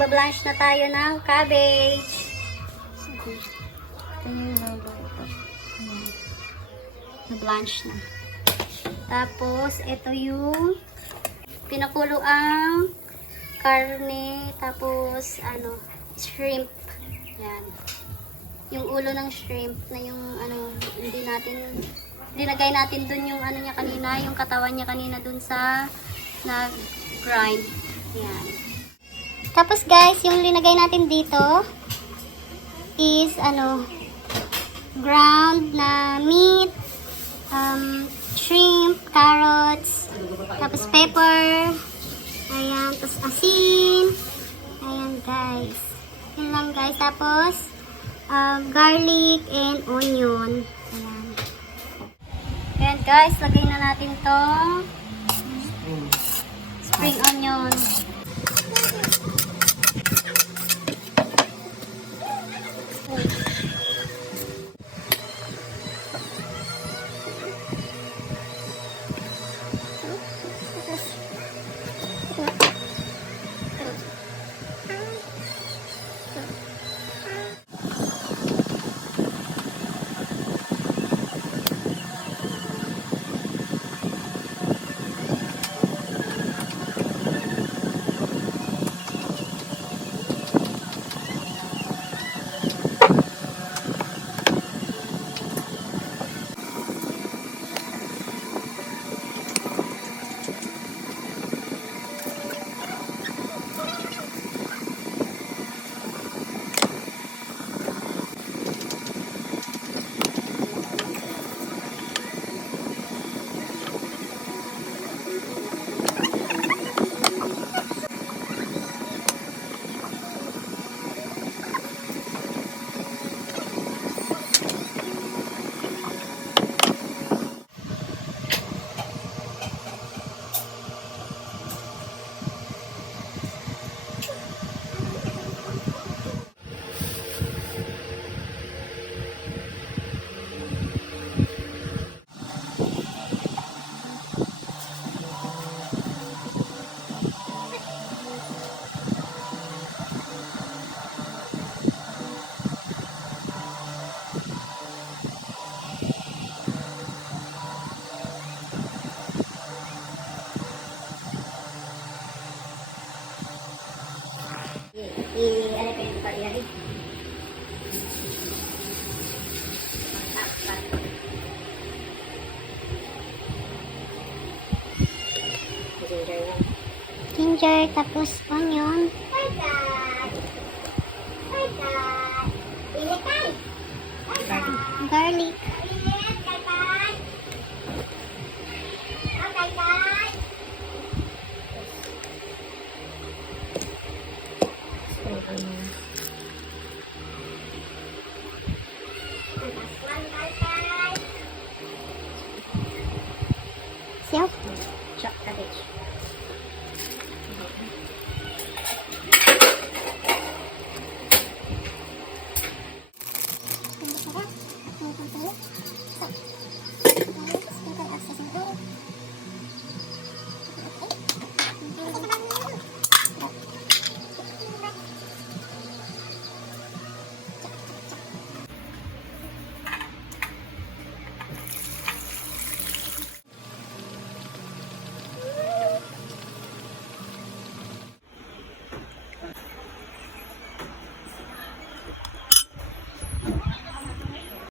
Magba-blanch na tayo ng cabbage. Ito yung luluto. Ayan. Na-blanch na. Tapos, ito yung pinakulo ang karne. Tapos, shrimp. Yan. Yung ulo ng shrimp na yung, dinagay natin dun yung niya kanina, yung katawan niya kanina dun sa nag-grind. Yan. Tapos guys, yung linagay natin dito is ground na meat, shrimp, carrots, tapos pepper, ayan, tapos asin, ayan guys. Yun lang guys. Tapos garlic and onion. Ayan. Ayan guys, lagay na natin tong spring onion. Ginger, tapos onion. Garlic.